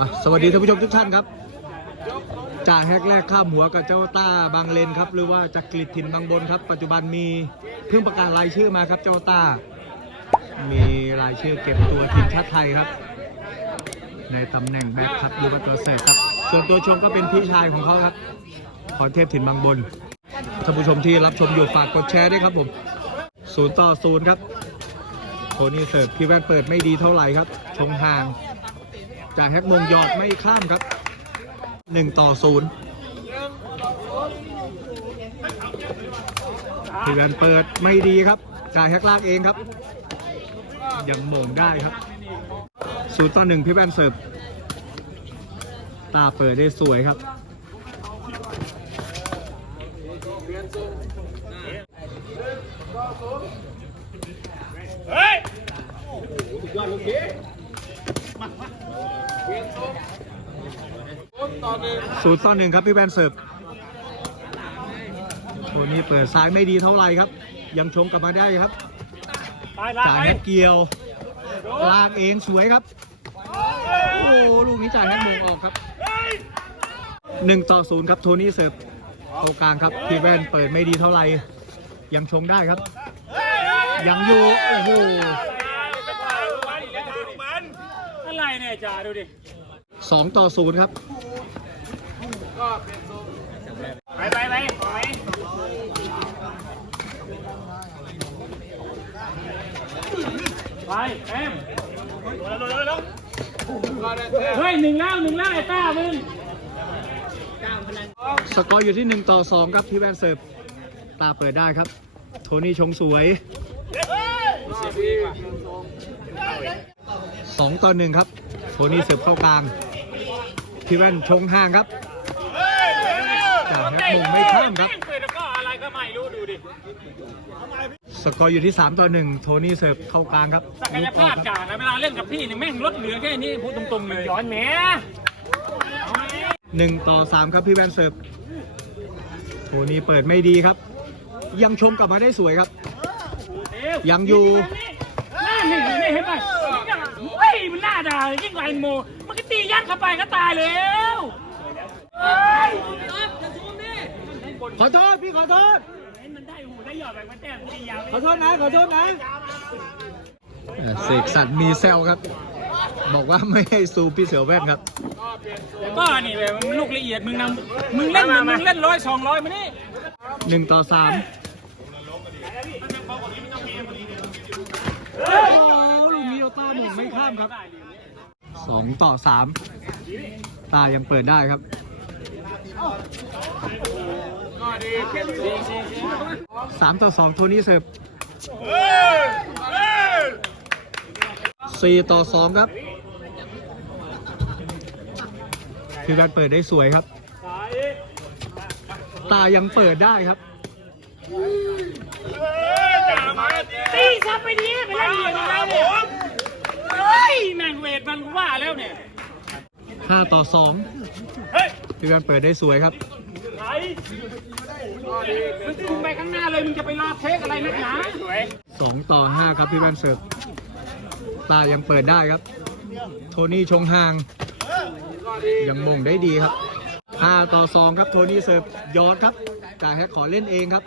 อะสวัสดีท่านผู้ชมทุกท่านครับ จากแฮกแรกข้ามหัวกับเจ้าต้าบางเลนครับ หรือว่าจากกลิดถิ่นบางบนครับ ปัจจุบันมีเพิ่งประกาศรายชื่อมาครับเจ้าต้า มีรายชื่อเก็บตัวทีมชาติไทยครับ ในตำแหน่งแบ็คครับหรือว่าตัวเสิร์ฟครับ ส่วนตัวชมก็เป็นพี่ชายของเขาครับพรเทพถิ่นบางบนท่านผู้ชมที่รับชมอยู่ฝากกดแชร์ด้วยครับผมศูนย์ต่อศูนย์ครับโทนี่เสิร์ฟพี่แว่นเปิดไม่ดีเท่าไหร่ครับชงห่าง จากแฮกมงยอดไม่ข้ามครับหนึ่งต่อศูนย์พี่แวนเปิดไม่ดีครับ จ่ายแฮกลากเองครับ ยังมงได้ครับศูนย์ต่อหนึ่งพี่แวนเสิร์ฟตาเปิดได้สวยครับเฮ้ ศูนย์ต่อหนึ่งครับพี่แวนเสิร์ฟโอ้นี่เปิดซ้ายไม่ดีเท่าไหร่ครับ ยังชงกลับมาได้ครับตายละจ่ายไปแฮกเกียวลากเองสวยครับ โอ้ลูกนี้จ่ายแฮกมงออกครับหนึ่งต่อศูนย์ครับโทนี่เสิร์ฟเข้ากลางครับพี่แวนเปิดไม่ดีเท่าไหร่ยังชงได้ครับ ยังอยู่โอ้โห อะไรเนี่ย จ่าดูดิสองต่อศูนย์ครับไปไปไปไปไปแอมเฮ้ยหนึ่งแล้วหนึ่งแล้วไอ้ต้ามึงสกอร์อยู่ที่1ต่อ2ครับพี่แวนเสิร์ฟตาเปิดได้ครับ โทนี่ชงสวย2ต่อ1ครับโทนี่เสิร์ฟเข้ากลาง พี่แว่นชงห่างครับจากแฮกมงไม่ข้ามครับ สกอร์อยู่ที่ 3 ต่อ 1 โทนี่เสิร์ฟเข้ากลางครับศักยภาพจ่านะเวลาเล่นกับพี่นี่แม่งลดเหลือแค่นี้พูดตรงๆเลยย้อนแหมหนึ่งต่อ3ครับพี่แวนเสิร์ฟโทนี่เปิดไม่ดีครับ ยังชงกลับมาได้สวยครับ ยังอยู่ หน้าหนึ่งอยู่นี่เห็นป่ะเฮ้ยมันหน้าด่ายิ่งกว่าไอ้โม มันก็ตียัดเข้าไปก็ตายแล้วเฮ้ยขอโทษพี่ขอโทษ มันได้หูได้หยอดแบบมันแต้มตียาวขอโทษนะ ขอโทษนะเสกสรรมีแซวครับ บอกว่าไม่ให้ซูพี่เสือแว่นครับ ก็นี่เลยมันลูกละเอียดมึงนำมึงเล่นมึงเล่นร้อยสองร้อยมานี่หนึ่งต่อสามโอ้ ลูกนี้โอต้าหมุนไม่ข้ามครับสองต่อสามตายังเปิดได้ครับสามต่อสองโทนี่เสิร์ฟสี่ต่อสองครับพี่แบนเปิดได้สวยครับ ตายังเปิดได้ครับ ตีซับไปดีไปเล่นเหรียญอะไรเนี่ยเฮ้ยแม่งเวทมันกูว่าแล้วเนี่ย5ต่อ2พี่แบนเปิดได้สวยครับไหนมึงมึงไปข้างหน้าเลยมึงจะไปรอเทคอะไรนักหนาสวย2ต่อ5ครับพี่แบนเสิร์ฟตายังเปิดได้ครับ โทนี่ชงห่าง ยังมงได้ดีครับ5ต่อ2ครับโทนี่เสิร์ฟยอดครับจ่ายแฮกขอเล่นเองครับ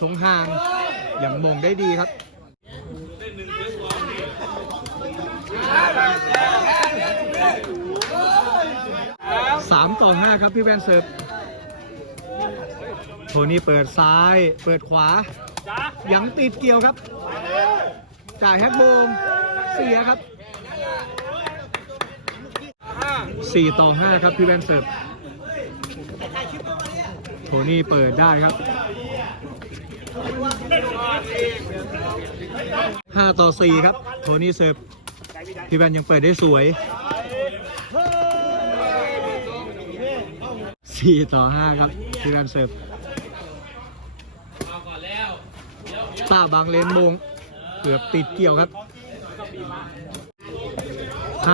ชงห่าง ยังมงได้ดีครับ3ต่อ5ครับพี่แวนเสิร์ฟโทนี่เปิดซ้ายเปิดขวา ยังติดเกี่ยวครับ จ่ายแฮกโบงเสียครับ4ต่อ5ครับพี่แวนเสิร์ฟโทนี่เปิดได้ครับ 5 ต่อ 4 ครับ โทนี่เสิร์ฟพี่แวนยังเปิดได้สวย 4 ต่อ 5 ครับ พี่แวนเสิร์ฟต้าบางเลนมงเกือบติดเกี่ยวครับ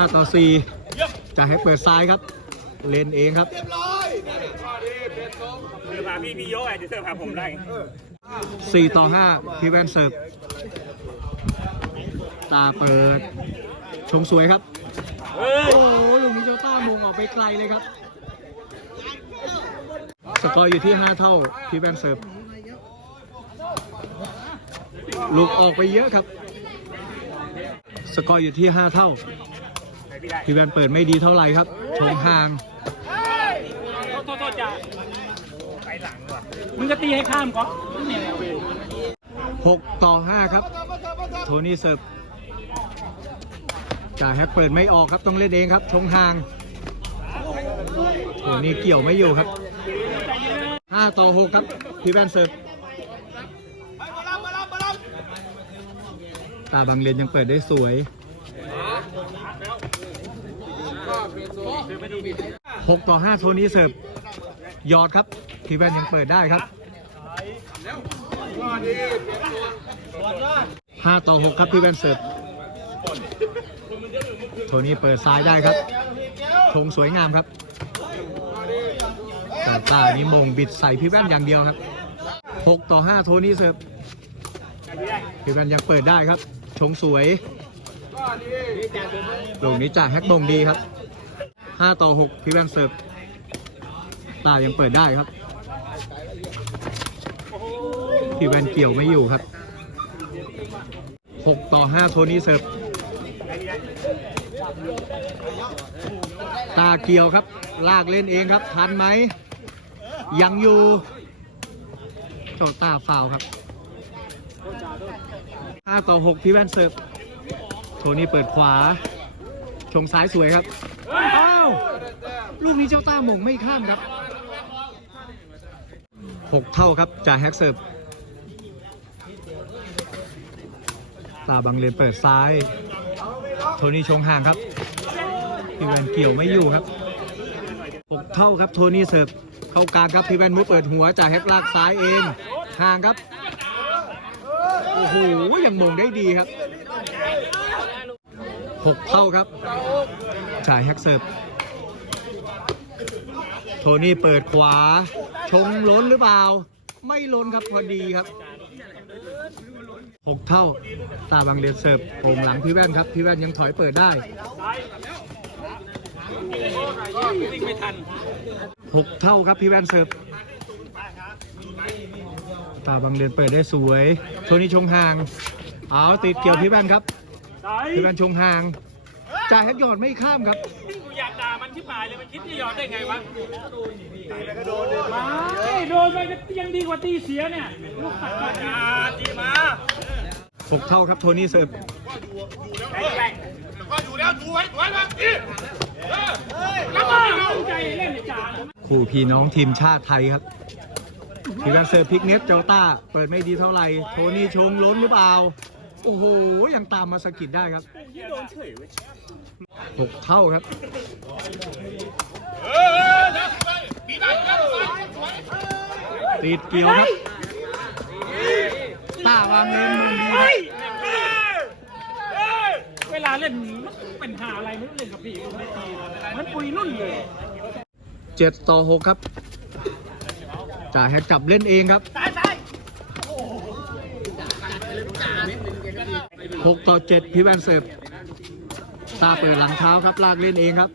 5 ต่อ 4 จะให้เปิดซ้ายครับ เลนเองครับคือพาพี่พี่โยกอจะเสิร์ฟหาผมได้ 4 ต่อ 5พี่แวนเสิร์ฟตาเปิด ชงสวยครับ โอ้โหลูกนี้เจ้าออกไปไกลเลยครับ สกอร์อยู่ที่ 5 เท่าพี่แบนเสิร์ฟลูกออกไปเยอะครับ สกอร์อยู่ที่ 5 เท่าพี่แบนเปิดไม่ดีเท่าไหร่ครับ ชงห่าง โทษโทษจ้าไปหลังว่ะ มึงก็ตีให้ข้ามก็เนี่ยเว้ย6ต่อ5ครับ โทนี่เสิร์ฟจ่าแฮกเปิดไม่ออกครับต้องเล่นเองครับ ชงห่างโทนี่เกี่ยวไม่อยู่ครับ5ต่อ6ครับ พี่แบนเสิร์ฟตาบางเลนยังเปิดได้สวย6ต่อ5โทนี่เสิร์ฟยอดครับ พี่แบนยังเปิดได้ครับ5ต่อ6ครับพี่แบนเสิร์ฟโทนี่เปิดซ้ายได้ครับชงสวยงามครับตาตานี่มงบิดใส่พี่แว่นอย่างเดียวครับ6ต่อ5โทนี่เสิร์ฟพี่แว่นยังเปิดได้ครับ ชงสวยลูกนี้จ่าแฮกมงดีครับ5ต่อ6พี่แว่นเสิร์ฟตายังเปิดได้ครับ พี่แว่นเกี่ยวไม่อยู่ครับ 6 ต่อ 5 โทนี่เสิร์ฟตาเกี่ยวครับ ลากเล่นเองครับ ทันไหม ยังอยู่โจตาฟาวครับ 5 ต่อ6พี่แว่นเสิร์ฟโทนี่เปิดขวา ชงซ้ายสวยครับอ้าวลูกนี้เจ้าต้าหม่งไม่ข้ามครับ 6 เท่าครับจ่าแฮกเสิร์ฟ ตาบังเลนเปิดซ้าย โทนี่ชงห่างครับพี่แวนเกี่ยวไม่อยู่ครับ6เท่าครับโทนี่เสิร์ฟเข้ากลางครับพี่แวนมุดเปิดหัวจ่ายแฮกลากซ้ายเองห่างครับโอ้โหยังมงได้ดีครับ6เท่าครับจ่ายแฮกเสิร์ฟโทนี่เปิดขวา ชงล้นหรือเปล่า ไม่ล้นครับพอดีครับ 6 เท่าตาบางเรียนเสิร์ฟโป่งหลังพี่แว่นครับ พี่แว่นยังถอยเปิดได้วิ่งไม่ทัน6เท่าครับพี่แว่นเสิร์ฟตาบางเรียนเปิดได้สวย โทนี่ชงห่าง เอาติดเกี่ยวพี่แว่นครับสายพี่แว่นชงห่างจ่ายแฮกหยอดไม่ข้ามครับกูอยากด่ามันที่ปลายเลยมันคิดจะยอดได้ไงวะไม่โดนไปก็ยังดีกว่าตีเสียเนี่ยลูกตัดมาตีมา 6เท่าครับโทนี่เสิร์ฟคู่พี่น้องทีมชาติไทยครับพี่แว่นเสิร์ฟพิกเน็ตเจ้าต้า เปิดไม่ดีเท่าไหร่โทนี่ชงล้นหรือเปล่า โอ้โห ยังตามมาสกิดได้ครับ6เท่าครับติดเกี่ยวครับ วางเงินมึงดีครับเวลาเล่นมันเป็นหาอะไรไม่รู้เล่นกับพี่ไม่ตีมันปุยนุ่นเลยเจ็ดต่อหกครับจ่าแฮกจับเล่นเองครับหกต่อเจ็ดพี่แวนเสิร์ฟตาเปิดหลังเท้าครับลากเล่นเองครับ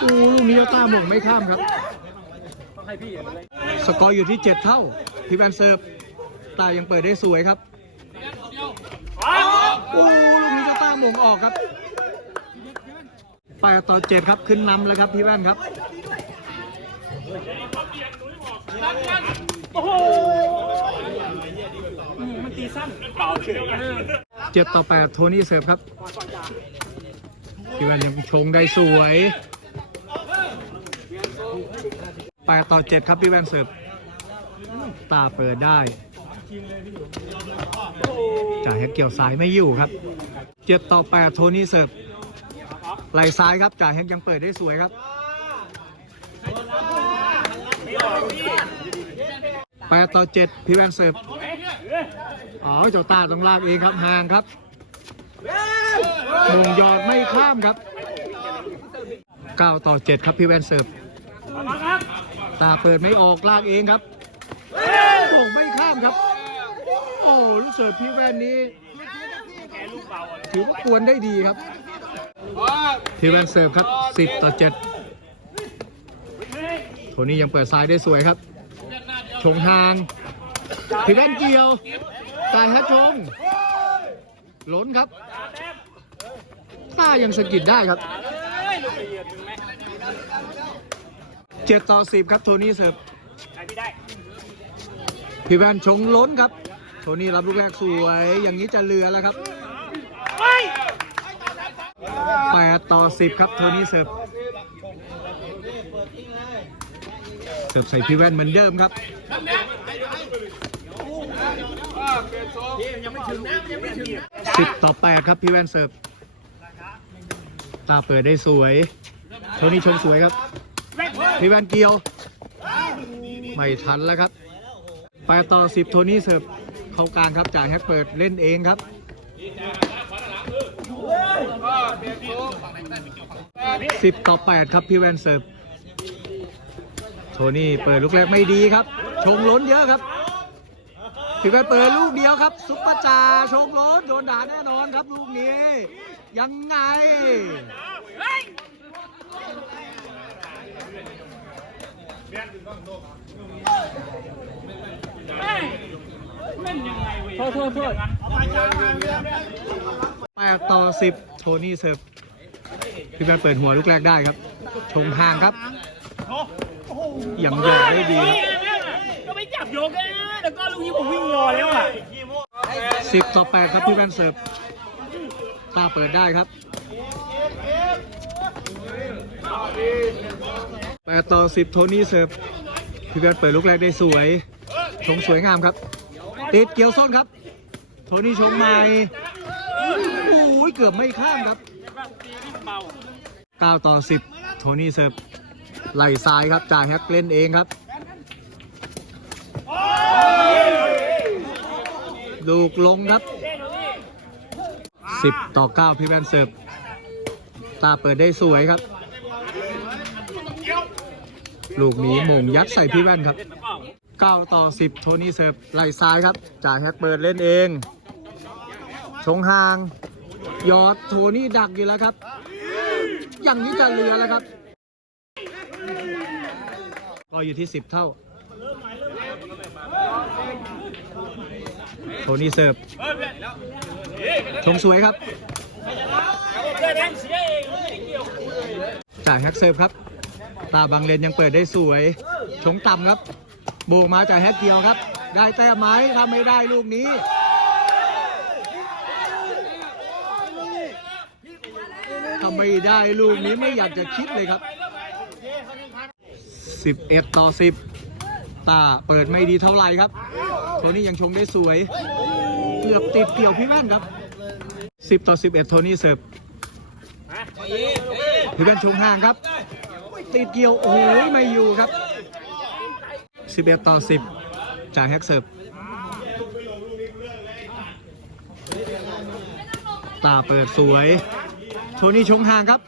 โอ้ลูกนี้ต้าหม่งไม่ข้ามครับ สกอร์อยู่ที่เจ็ดเท่าพี่แวนเสิร์ฟ ตายังเปิดได้สวยครับโอ้ลูกนี้เจ้าต้าหม่งออกครับแปดต่อเจ็ดครับขึ้นนำแล้วครับพี่แว่นครับโอ้โหอืมมันตีสั้นเปล่าเฉยเจ็ดต่อแปดโทนี่เสิร์ฟครับพี่แว่นยังชงได้สวยแปดต่อเจ็ดครับพี่แว่นเสิร์ฟตาเปิดได้ จ่ายให้เกี่ยวสายไม่อยู่ครับ เจ็ดต่อแปดโทนี่เสิร์ฟไหลซ้ายครับจ่ายแฮกยังเปิดได้สวยครับแปดต่อเจ็ดพี่แวนเสิร์ฟอ๋อเจ้าตาต้องลากเองครับห่างครับมงยอดไม่ข้ามครับ9ต่อ7ครับพี่แวนเสิร์ฟตาเปิดไม่ออกลากเองครับมงไม่ข้ามครับ โอ้ลูกเสิร์ฟพี่แวนนี้ ถือว่าควรได้ดีครับ พี่แว่นเสิร์ฟครับ 10 ต่อ 7 โทนี่ยังเปิดซ้ายได้สวยครับ ชงทาง พี่แว่นเกี่ยวจ่ายแฮตชงล้นครับต้ายังสะกิดได้ครับ7ต่อ10ครับโทนี่เสิร์ฟใครพี่ได้พี่แว่นชงล้นครับ โทนี่รับลูกแรกสวย อย่างนี้จะเรือแล้วครับเฮ้ย8ต่อ10ครับโทนี่เสิร์ฟเสิร์ฟใส่พี่แว่นเหมือนเดิมครับ10ต่อ8ครับพี่แว่นเสิร์ฟตาเปิดได้สวยโทนี่ชงสวยครับพี่แว่นเกียว ไม่ทันแล้วครับ8ต่อ10โทนี่เสิร์ฟ เข้ากลางครับจ่ายแฮกเปิดเล่นเองครับ10ต่อ8ครับพี่แวนเสิร์ฟโทนี่เปิดลูกแรกไม่ดีครับ ชงล้นเยอะครับพี่แวนเปิดลูกเดียวครับ ซุปเปอร์จ่าชงล้นโดนด่าแน่นอนครับลูกนี้ ยังไงเโทษโทษโทษ8ต่อ10โทนี่เสิร์ฟพี่แวนเปิดหัวลูกแรกได้ครับ ชงห่างครับยังโยกได้ดีครับก็ไม่จับโยกเลยแล้วก็ลูกนี้ผมวิ่งรอแล้วอะ10ต่อ8ครับพี่แวนเสิร์ฟตาเปิดได้ครับ8ต่อ10โทนี่เสิร์ฟพี่แวนเปิดลูกแรกได้สวยชงสวยงามครับ ติดเกี่ยวส้นครับ โทนี่ชงใหม่โอ้ยเกือบไม่ข้ามครับ9ต่อ 10 โทนี่เสิร์ฟไหลซ้ายครับจ่ายแฮกเล่นเองครับ ลูกลงครับ 10 ต่อ 9 พี่แวนเสิร์ฟตาเปิดได้สวยครับ ลูกนี้หมงยัดใส่พี่แว่นครับ 9 ต่อ 10 โทนี่เสิร์ฟไหลซ้ายครับจ่ายแฮกเปิดเล่นเอง ชงห่าง ยอดโทนี่ดักอยู่แล้วครับ อย่างนี้จะเหลือแล้วครับ ก็อยู่ที่ 10 เท่า โทนี่เสิร์ฟ ชงสวยครับจ่ายแฮกเซิร์ฟครับ ตาบางเลนยังเปิดได้สวย ชงต่ำครับ บกมาจายแฮกเกียวครับ ได้แต้มไหมทำไม่ได้ลูกนี้ทำไม่ได้ลูกนี้ไม่อยากจะคิดเลยครับ 11 ต่อ 10ตาเปิดไม่ดีเท่าไหร่ครับโทนี่ยังชงได้สวย เกือบติดเกี่ยวพี่แว่นครับ 10 ต่อ 11 โทนี่เสิร์ฟพี่แว่นชงห่างครับ ติดเกี่ยว โอ้ยไม่อยู่ครับ 11 ต่อ 10 จากแฮกเสิร์ฟตาเปิดสวย โทนี่ชงห่างครับ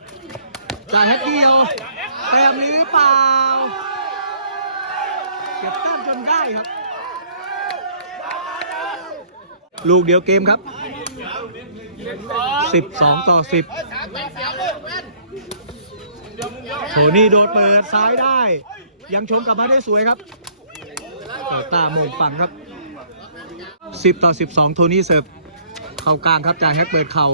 จ่ายแฮกเดียวแต้มนี้หรือเปล่า เก็บแต้มจนได้ครับ ลูกเดียวเกมครับ 12 ต่อ 10 โทนี่โดดเปิดซ้ายได้ ยังชมกลับมาได้สวยครับ ต่อตาโมงฝั่งครับ 10 ต่อ 12 โทนี่เสิร์ฟเข้ากลางครับจ่ายแฮกเปิดเข่า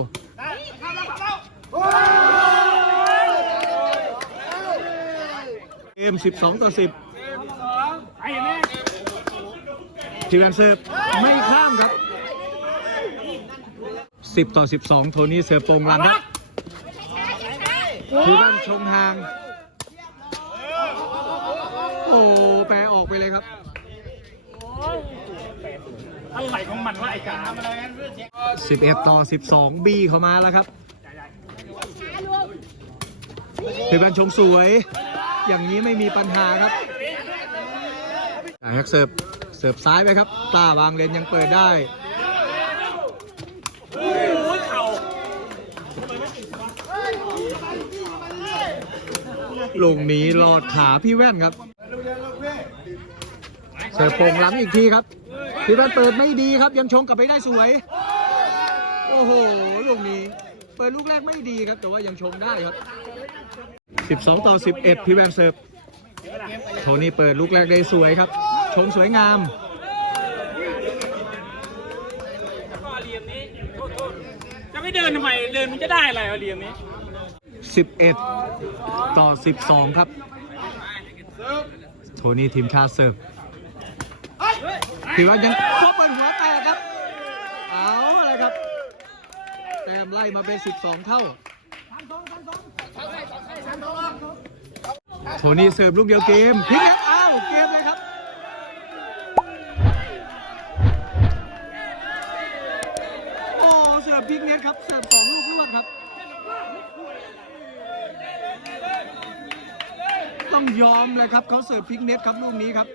เกม 12 ต่อ 10ไอ้แม่ทีแวนเซิร์ฟไม่ข้ามครับ 10 ต่อ 12 โทนี่เสิร์ฟโปงหลังครับทีแวนชงห่าง โอ้แปรอ อะไรของมันวะไอ้กา11 ต่อ 12 บีเข้ามาแล้วครับทีแวนชงสวย อย่างนี้ไม่มีปัญหาครับแฮกเสิร์ฟ เสิร์ฟซ้ายไปครับ ตาวางเลนยังเปิดได้ลูกนี้หลอดขาพี่แว่นครับ เสิร์ฟโป่งหลังอีกทีครับ พี่แว่นเปิดไม่ดีครับยังชงกลับไปได้สวย โอ้โหลูกนี้เปิดลูกแรกไม่ดีครับ แต่ว่ายังชงได้ครับ 12 ต่อ 11 พี่แวนเซิร์ฟโทนี่เปิดลูกแรกได้สวยครับ ชงสวยงามจะไม่เดินทำไมเดินมันจะได้อะไรเอาเหลี่ยมนี้ 11 ต่อ 12 ครับ โทนี่ทีมชาติเสิร์ฟ ถือว่ายังก็เปิดหัวแตกครับ เอาอะไรครับ แต้มไล่มาเป็น 12 เท่าโทนี่เสิร์ฟลูกเดียวเกมพลิกแล้วอ้าวเกมเลยครับ โอ้เสิร์ฟพลิกเน็ตครับ เสิร์ฟสองลูกรวดครับ ต้องยอมเลยครับเขาเสิร์ฟพลิกเน็ตครับลูกนี้ครับ